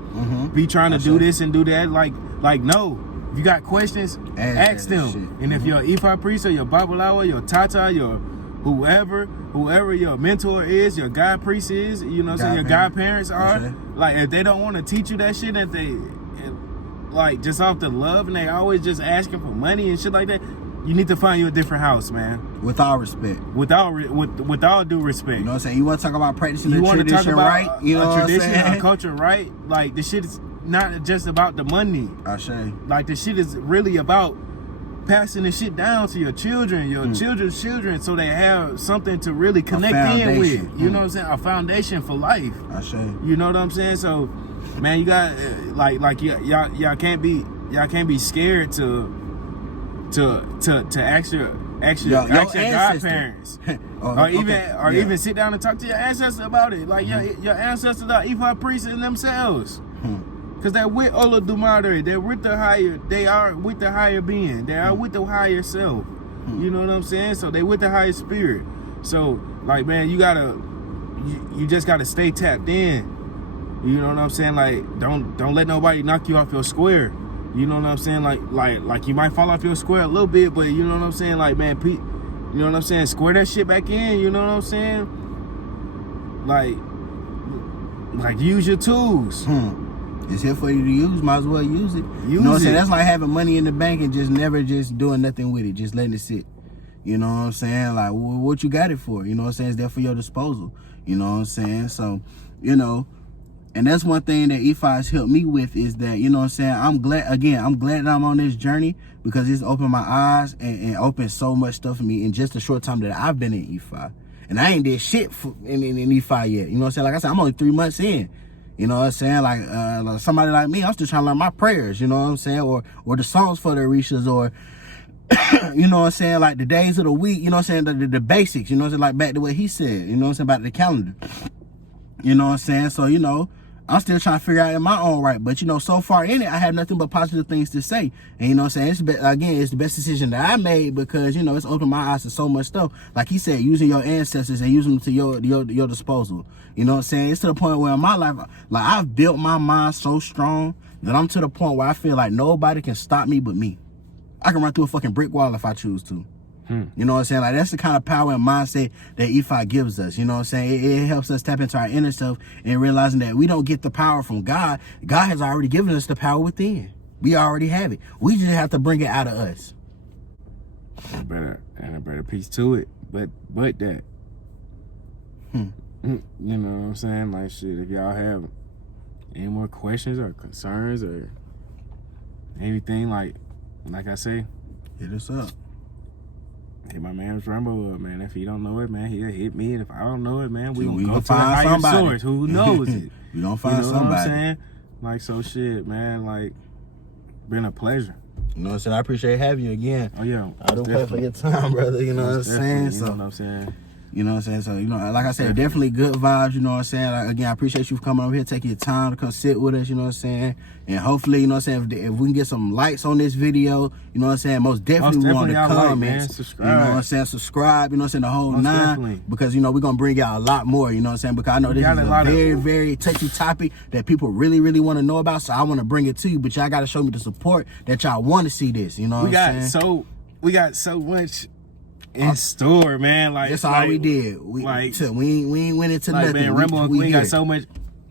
be trying to do this and do that. Like no. If you got questions, ask them. And if your Ifa priest or your Babalawo, your Tata, your whoever your mentor is, your God priest is, you know what I'm saying, your godparents are, like, if they don't want to teach you that shit, if they, like, just off the love, and they always just asking for money and shit like that, you need to find you a different house, man. With all respect. With all due respect. You know what I'm saying? You want to talk about practicing the tradition right? You know what I'm saying? A culture right? Like, the shit is not just about the money. Like, the shit is really about passing the shit down to your children, your children's children, so they have something to really connect in with. You know what I'm saying? A foundation for life. You know what I'm saying? So, man, you got y'all can't be scared to ask your godparents, or even sit down and talk to your ancestors about it. Like, your ancestors are Ifa priests in themselves. Because they're with Olodumare, they are with the higher being, they are with the higher self. You know what I'm saying? So they with the higher spirit. So, like, man, you just gotta stay tapped in. You know what I'm saying? Like, don't let nobody knock you off your square. You know what I'm saying? Like you might fall off your square a little bit, but you know what I'm saying? Like, man, you know what I'm saying? Square that shit back in. You know what I'm saying? Like use your tools. It's here for you to use. Might as well use it. You know what I'm saying? That's like having money in the bank and just never just doing nothing with it. Just letting it sit. You know what I'm saying? Like, what you got it for? You know what I'm saying? It's there for your disposal. You know what I'm saying? So, you know, and that's one thing that Ifa has helped me with is that, you know what I'm saying? I'm glad that I'm on this journey because it's opened my eyes and opened so much stuff for me in just a short time that I've been in Ifa. And I ain't did shit in Ifa yet. You know what I'm saying? Like I said, I'm only 3 months in. You know what I'm saying? Like somebody like me, I'm still trying to learn my prayers, you know what I'm saying? Or the songs for the Orishas, or, you know what I'm saying? Like the days of the week, you know what I'm saying? The basics, you know what I'm saying? Like back to what he said, you know what I'm saying? About the calendar. You know what I'm saying? So, you know, I'm still trying to figure out in my own right. But, you know, so far in it, I have nothing but positive things to say. And, you know what I'm saying? It's the best decision that I made because, you know, it's opened my eyes to so much stuff. Like he said, using your ancestors and using them to your disposal. You know what I'm saying? It's to the point where in my life, like, I've built my mind so strong that I'm to the point where I feel like nobody can stop me but me. I can run through a fucking brick wall if I choose to. You know what I'm saying? Like, that's the kind of power and mindset that Ifa gives us. You know what I'm saying? It helps us tap into our inner self and realizing that we don't get the power from God. God has already given us the power within. We already have it. We just have to bring it out of us. And a better piece to it. But that. You know what I'm saying? Like, shit, if y'all have any more questions or concerns or anything, like I say, hit us up. Hit my man's Rambo up, man. If he don't know it, man, he'll hit me. And if I don't know it, man, we We gonna go gonna to a find higher somebody. source. Who knows it? We gonna find You know somebody. what I'm saying? Like, so shit, man. Like, been a pleasure. You know what I'm saying? I appreciate having you again. Oh, yeah. I don't pay for your time, brother. You know what I'm saying? You know what I'm saying? You know what I'm saying? So, you know, like I said, definitely good vibes, you know what I'm saying? Like, again, I appreciate you for coming over here, taking your time to come sit with us, you know what I'm saying? And hopefully, you know what I'm saying, if we can get some likes on this video, you know what I'm saying, most definitely we want the y'all like, comments. man. Subscribe. You know what I'm saying? Subscribe, you know what I'm saying, the whole Most nine. definitely. Because, you know, we're going to bring y'all a lot more, you know what I'm saying? Because I know this is a very, very touchy topic that people really, really want to know about, so I want to bring it to you, but y'all got to show me the support that y'all want to see this, you know what I'm saying? We got so much in store, man. Like, that's all we did. We ain't went into like, nothing. Man, Rambo, we got here. so much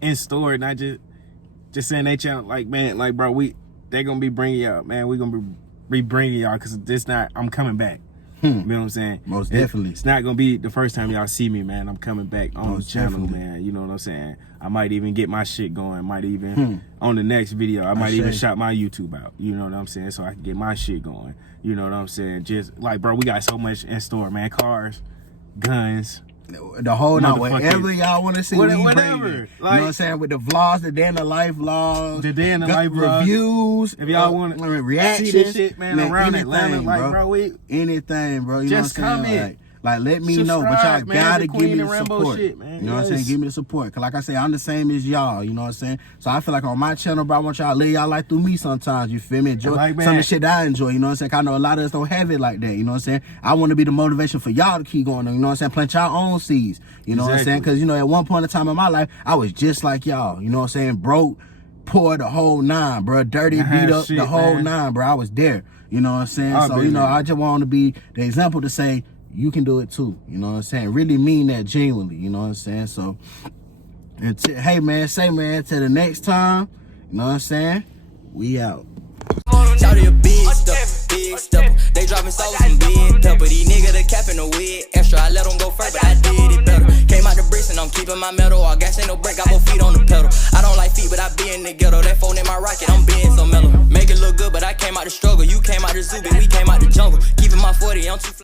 in store, not just saying that y'all, like, man, like, bro, they gonna be bringing y'all, man. We gonna be bringing y'all, because this not, I'm coming back. You know what I'm saying? Most definitely. It's not gonna be the first time y'all see me, man. I'm coming back on Most the channel, definitely. man. You know what I'm saying? I might even get my shit going. Might even on the next video, I might even shout my YouTube out. You know what I'm saying? So I can get my shit going. You know what I'm saying? Just like, bro, we got so much in store, man. Cars, guns, the whole night, whatever y'all want to see, whatever. Like, Like, you know what I'm saying? With the vlogs, the day in the life vlogs, the day in the life vlogs, reviews. If y'all want to reactions, see this shit, man, around anything, Atlanta, like, bro, anything, bro. You just know what I'm saying? comment. Like, let me know, but y'all Subscribe, man, gotta the give me Queen the and Rambo support. shit, man. You know what I'm saying? Yes. Give me the support. Cause like I say, I'm the same as y'all. You know what I'm saying? So I feel like on my channel, bro, I want y'all to live y'all life through me sometimes. You feel me? Enjoy Like, some man, of the shit that I enjoy. You know what I'm saying? 'Cause I know a lot of us don't have it like that. You know what I'm saying? I want to be the motivation for y'all to keep going. You know what I'm saying? Plant y'all own seeds. You know what I'm saying? Cause you know, at one point in time in my life, I was just like y'all. You know what I'm saying? Broke, poor, the whole nine, bro. Dirty, beat up, shit, the whole man. nine, bro. I was there. You know what I'm saying? I've So, been you know, there. I just want to be the example to say, you can do it too. You know what I'm saying? Really mean that genuinely. You know what I'm saying? So, hey, man, till the next time. You know what I'm saying? We out. Shout a big stuff. They dropping sauce and big pepper. These niggas the cap in the wig. Extra, I let them go first, but I did it better. Came out the bricks and I'm keeping my metal. All gas ain't no break, got both feet on the pedal. I don't like feet, but I be in the ghetto. That phone in my rocket, I'm being so mellow. Make it look good, but I came out the struggle. You came out the zoo, but we came out the jungle. Keeping my 40, I'm too